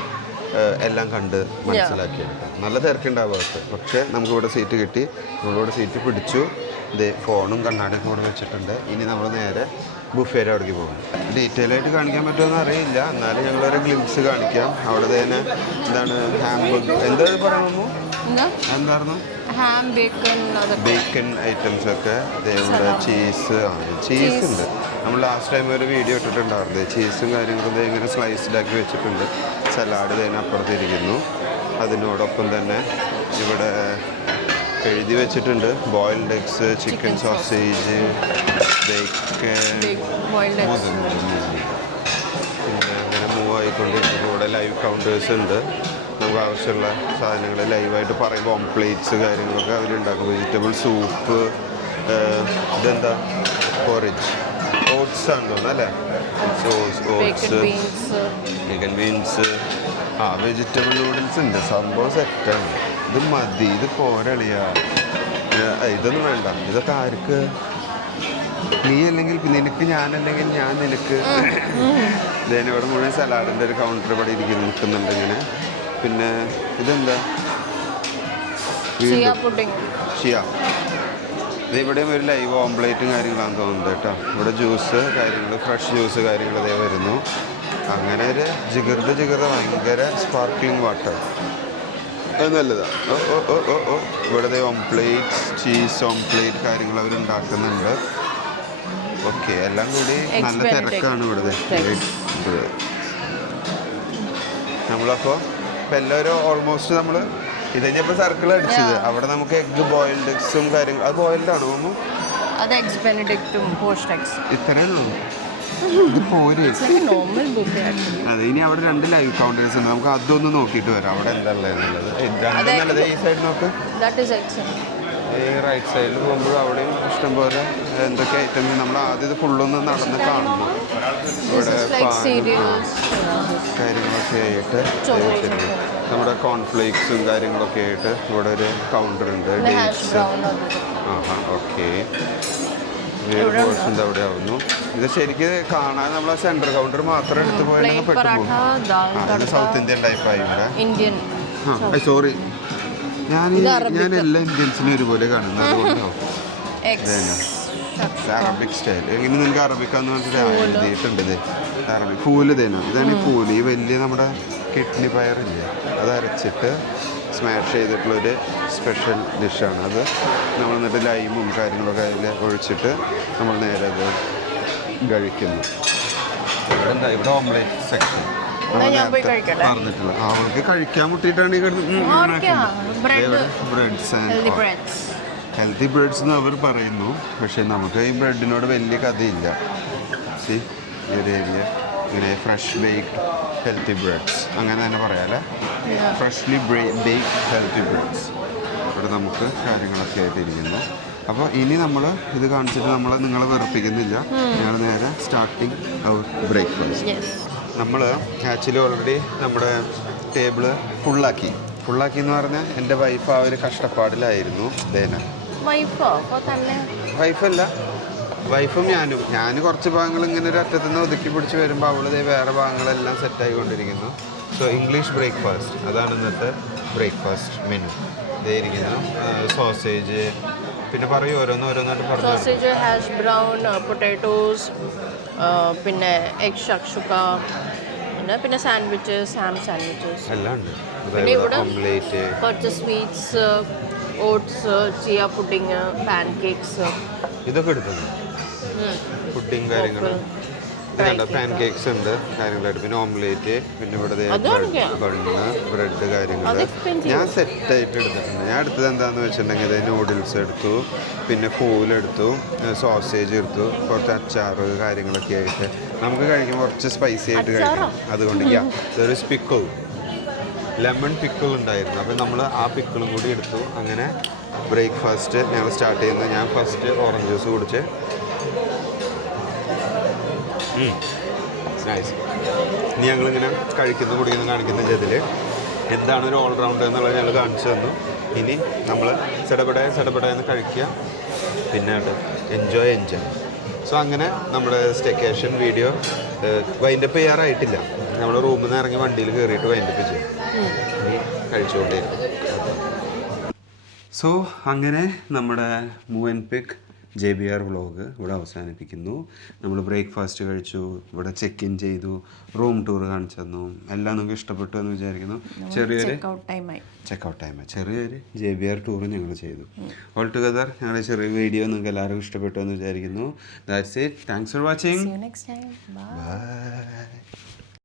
എല്ലാം കണ്ട് മനസ്സിലാക്കിയെടുക്കാം. നല്ല തിരക്കുണ്ടാവാത്ത, പക്ഷേ നമുക്കിവിടെ സീറ്റ് കിട്ടി. നമ്മളിവിടെ സീറ്റ് പിടിച്ചു. ഇത് ഫോണും കണ്ണാടിയൊക്കെ കൂടെ വെച്ചിട്ടുണ്ട്. ഇനി നമ്മൾ നേരെ ബുഫേയുടെ അവിടേക്ക് പോകും. ഡീറ്റെയിൽ ആയിട്ട് കാണിക്കാൻ പറ്റുമെന്ന് അറിയില്ല, എന്നാലും ഞങ്ങളൊരു ഗ്ലിംസ് കാണിക്കാം. അവിടെ തന്നെ എന്താണ് ഹാംബർഗ് എന്താ പറയുന്നു, എന്തായിരുന്നു ബേക്കൺ ഐറ്റംസ് ഒക്കെ അതേപോലെ ചീസ് ഉണ്ട്. നമ്മൾ ലാസ്റ്റ് ടൈം ഒരു വീഡിയോ ഇട്ടിട്ടുണ്ടായിരുന്നു. ചീസും കാര്യങ്ങളും ഇങ്ങനെ സ്ലൈസ്ഡാക്കി വെച്ചിട്ടുണ്ട്. സലാഡ് തന്നെ അപ്പുറത്തിരിക്കുന്നു. അതിനോടൊപ്പം തന്നെ ഇവിടെ എഴുതി വെച്ചിട്ടുണ്ട് boiled eggs, chicken sausage, bacon, പിന്നെ അങ്ങനെ മൂവ് ആയിക്കൊണ്ടിരിക്കുന്നു. ഇവിടെ ലൈവ് കൗണ്ടേഴ്സ് ഉണ്ട്. നമുക്ക് ആവശ്യമുള്ള സാധനങ്ങൾ ലൈവായിട്ട് പറയുമ്പോൾ ഓംപ്ലേറ്റ്സ് കാര്യങ്ങളൊക്കെ അവരുണ്ടാക്കും. വെജിറ്റബിൾ സൂപ്പ്, ഇതെന്താ പോറിജ്, ഓട്സ് ആണ് തോന്നുന്നു അല്ലേ? ഓട്സ്, ചിക്കൻ ബീൻസ്, ആ വെജിറ്റബിൾ നൂഡിൽസ് ഉണ്ട്, സംഭവം സെറ്റാണ്. ഇത് മതി, ഇത് പോരളിയാ. ഇതൊന്നും വേണ്ട. ഇതൊക്കെ ആർക്ക്? നീ അല്ലെങ്കിൽ നിനക്ക്, ഞാനല്ലെങ്കിൽ ഞാൻ നിനക്ക്. ഇവിടെ മുഴുവൻ സലാഡിൻ്റെ ഒരു കൗണ്ടർ ഇവിടെ നിൽക്കുന്നുണ്ട് ഇങ്ങനെ. പിന്നെ ഇതെന്താ? ഷിയ. ഇവിടെയും ഒരു ലൈവ് ഓംപ്ലേറ്റും കാര്യങ്ങളാണെന്ന് തോന്നുന്നത് കേട്ടോ. ഇവിടെ ജ്യൂസ് കാര്യങ്ങൾ, ഫ്രഷ് ജ്യൂസ് കാര്യങ്ങൾ അതേ വരുന്നു. അങ്ങനെ ഒരു ജിഗർദ ഭയങ്കര സ്പാർക്ലിംഗ് വാട്ടർ. അത് നല്ലതാണ്. ഇവിടെ ഓംപ്ലേറ്റ്, ചീസ് ഓംപ്ലേറ്റ് കാര്യങ്ങൾ അവരുണ്ടാക്കുന്നുണ്ട്. ഓക്കെ, എല്ലാം കൂടി നല്ല തിരക്കാണ് ഇവിടെ. നമ്മളപ്പോൾ ഇപ്പം എല്ലാവരും ഓൾമോസ്റ്റ് നമ്മൾ ഇത് കഴിഞ്ഞപ്പോൾ സർക്കിൾ അടിച്ചത്. അവിടെ നമുക്ക് എഗ്ഗ് ബോയിൽഡ് എഗ്സും കാര്യങ്ങളും. അത് ബോയിൽഡ് ആണോ അമ്മ? ഇത്രയേ ഉള്ളൂ. ഇത് പോര്. അതെ, ഇനി അവിടെ 2 ലൈവ് കൗണ്ടേഴ്സ് ഉണ്ട്. നമുക്ക് അതൊന്ന് നോക്കിയിട്ട് വരാം അവിടെ എന്താ ഉള്ളത്. നല്ലത് ഈ സൈഡ് നോക്ക്. ഈ റൈറ്റ് സൈഡിൽ പോകുമ്പോഴും അവിടെയും ഇഷ്ടംപോലെ എന്തൊക്കെ ഐറ്റംസ്. നമ്മൾ ആദ്യം ഇത് ഫുള്ളൊന്ന് നടന്ന് കാണുന്നു. ഇവിടെ കാര്യങ്ങളൊക്കെ ആയിട്ട് നമ്മുടെ കോൺഫ്ലേക്സും കാര്യങ്ങളൊക്കെ ആയിട്ട് ഇവിടെ ഒരു കൗണ്ടർ ഉണ്ട്. ഡേറ്റ്സ്. ഓക്കെ, പോർഷൻസ് അവിടെ ആവുന്നു. ഇത് ശരിക്കും കാണാൻ നമ്മൾ സെൻട്രൽ കൗണ്ടർ മാത്രം എടുത്ത് പോയാൽ പെട്ടുപോകും. ഇത് സൗത്ത് ഇന്ത്യൻ ടൈപ്പായിട്ടുണ്ട്. സോറി, ഞാൻ എല്ലാ ഇന്ത്യൻസിനും ഒരുപോലെ കാണുന്നത്. അതുകൊണ്ടാവും അറബിക് സ്റ്റൈൽ. എങ്ങനെ നിങ്ങൾക്ക് അറബിക്കാന്ന് പറഞ്ഞിട്ട് എഴുതിയിട്ടുണ്ട്. ഇത് അറബിക് ഫൂല് തേനോ. ഇതാണ് ഈ ഫൂല്. ഈ വലിയ നമ്മുടെ കിഡ്നി പയറില്ലേ, അത് അരച്ചിട്ട് സ്മാഷ് ചെയ്തിട്ടുള്ളൊരു സ്പെഷ്യൽ ഡിഷാണ്. അത് നമ്മൾ എന്നിട്ട് ലൈമും കാര്യങ്ങളൊക്കെ അതിൽ ഒഴിച്ചിട്ട് നമ്മൾ നേരെ അത് കഴിക്കുന്നു. ഇവിടെ ഓംലേറ്റ് സെക്ഷൻ പറഞ്ഞിട്ടുള്ള അവൾക്ക് കഴിക്കാൻ മുട്ടിയിട്ടാണ് ഈ ഹെൽത്തി ബ്രെഡ്സ് എന്ന് അവർ പറയുന്നു. പക്ഷെ നമുക്ക് ഈ ബ്രെഡിനോട് വലിയ കഥയില്ല. ഈ ഒരു ഏരിയ ഇങ്ങനെ ഫ്രഷ് ബേക്ക്ഡ് ഹെൽത്തി ബ്രെഡ്സ് അങ്ങനെ തന്നെ പറയാല്ലേ. ഫ്രഷ്ലി ബേക്ക്ഡ് ഹെൽത്തി ബ്രെഡ്സ് ഇവിടെ നമുക്ക് കാര്യങ്ങളൊക്കെ ആയിട്ടിരിക്കുന്നു. അപ്പോൾ ഇനി നമ്മൾ ഇത് കാണിച്ചിട്ട് നിങ്ങളെ വെറുപ്പിക്കുന്നില്ല. ഞങ്ങൾ നേരെ സ്റ്റാർട്ടിങ് അവർ ബ്രേക്ക്ഫാസ്റ്റ്. നമ്മൾ ആക്ച്വലി ഓൾറെഡി നമ്മുടെ ടേബിള് ഫുള്ളാക്കി എന്ന് പറഞ്ഞാൽ എൻ്റെ വൈഫ് ആ ഒരു കഷ്ടപ്പാടിലായിരുന്നു. വൈഫല്ല, വൈഫും ഞാൻ കുറച്ച് ഭാഗങ്ങൾ ഇങ്ങനെ ഒരു അറ്റത്തുനിന്ന് ഒതുക്കി പിടിച്ച് വരുമ്പോൾ അവള് വേറെ ഭാഗങ്ങളെല്ലാം സെറ്റായിക്കൊണ്ടിരിക്കുന്നു. സോ ഇംഗ്ലീഷ് ബ്രേക്ക്ഫാസ്റ്റ്, അതാണ് ഇന്നത്തെ ബ്രേക്ക്ഫാസ്റ്റ് മെനു. ഇതായിരിക്കുന്നു സോസേജ്, പിന്നെ പറയൂ ഓരോന്നായിട്ട് പറഞ്ഞു. സോസേജ്, ഹാഷ് ബ്രൗൺ, പൊട്ടാറ്റോസ്, പിന്നെ എഗ് ഷക്ഷുക, പിന്നെ സാൻഡ്വിച്ചസ്, ഹാം സാൻഡ്വിച്ചസ് എല്ലാം ഉണ്ട്. പിന്നെ ഇവിടെ കുറച്ച് sweets, oats, chia pudding, pan cakes ഇതൊക്കെ എടുക്കുന്നു. പുഡിങ് കാര്യങ്ങൾ പാൻ കേക്ക്സ് ഉണ്ട് കാര്യങ്ങളായിട്ട്. പിന്നെ ഓംലേറ്റ്, പിന്നെ ഇവിടെ ബണ്ണ്, ബ്രെഡ് കാര്യങ്ങൾ ഞാൻ സെറ്റായിട്ട് എടുത്തിട്ടുണ്ട്. ഞാൻ എടുത്തത് എന്താണെന്ന് വെച്ചിട്ടുണ്ടെങ്കിൽ നൂഡിൽസ് എടുത്തു, പിന്നെ ഫൂലെടുത്തു, സോസേജ് എടുത്തു, കുറച്ച് അച്ചാറ് കാര്യങ്ങളൊക്കെ ആയിട്ട് നമുക്ക് കഴിക്കുമ്പോൾ കുറച്ച് സ്പൈസി ആയിട്ട് കഴിക്കും. അതുകൊണ്ട് ഒരു പിക്കിൾ, ലെമൺ പിക്കിൾ ഉണ്ടായിരുന്നു. അപ്പോൾ നമ്മൾ ആ പിക്കിളും കൂടി എടുത്തു. അങ്ങനെ ബ്രേക്ക്ഫാസ്റ്റ് ഞങ്ങൾ സ്റ്റാർട്ട് ചെയ്യുന്നത്. ഞാൻ ഫസ്റ്റ് ഓറഞ്ച് ജ്യൂസ് കുടിച്ച് നൈസ്. ഇനി ഞങ്ങളിങ്ങനെ കുടിക്കുന്നു കാണിക്കുന്ന ഇതിൽ എന്താണ് ഒരു ഓൾറൗണ്ട് എന്നുള്ളത് ഞങ്ങൾ കാണിച്ചു തന്നു. ഇനി നമ്മൾ സെടപെടയെന്ന് കഴിക്കുക, പിന്നെ എൻജോയ്. സോ അങ്ങനെ നമ്മുടെ സ്റ്റേക്കേഷൻ വീഡിയോ വൈൻഡപ്പ് ചെയ്യാറായിട്ടില്ല. നമ്മൾ റൂമിൽ നിന്ന് ഇറങ്ങി വണ്ടിയിൽ കയറിയിട്ട് വൈൻഡപ്പ് ചെയ്യും. ഇനി കഴിച്ചുകൊണ്ടേയിരുന്നു. സോ അങ്ങനെ നമ്മുടെ മൂവൻപിക് JBR വ്ളോഗ് ഇവിടെ അവസാനിപ്പിക്കുന്നു. നമ്മൾ ബ്രേക്ക്ഫാസ്റ്റ് കഴിച്ചു, ഇവിടെ ചെക്ക് ഇൻ ചെയ്തു, റൂം ടൂർ കാണിച്ചു തന്നു. എല്ലാം നിങ്ങൾക്ക് ഇഷ്ടപ്പെട്ടു എന്ന് വിചാരിക്കുന്നു. ചെറിയൊരു ചെക്കൗട്ട് ടൈം, ചെറിയൊരു JBR ടൂർ ഞങ്ങൾ ചെയ്തു. ഓൾ ടുഗദർ ഞങ്ങളുടെ ചെറിയ വീഡിയോ നിങ്ങൾക്ക് എല്ലാവർക്കും ഇഷ്ടപ്പെട്ടു എന്ന് വിചാരിക്കുന്നു. That's it. Thanks for watching. See you next time. Bye. Bye.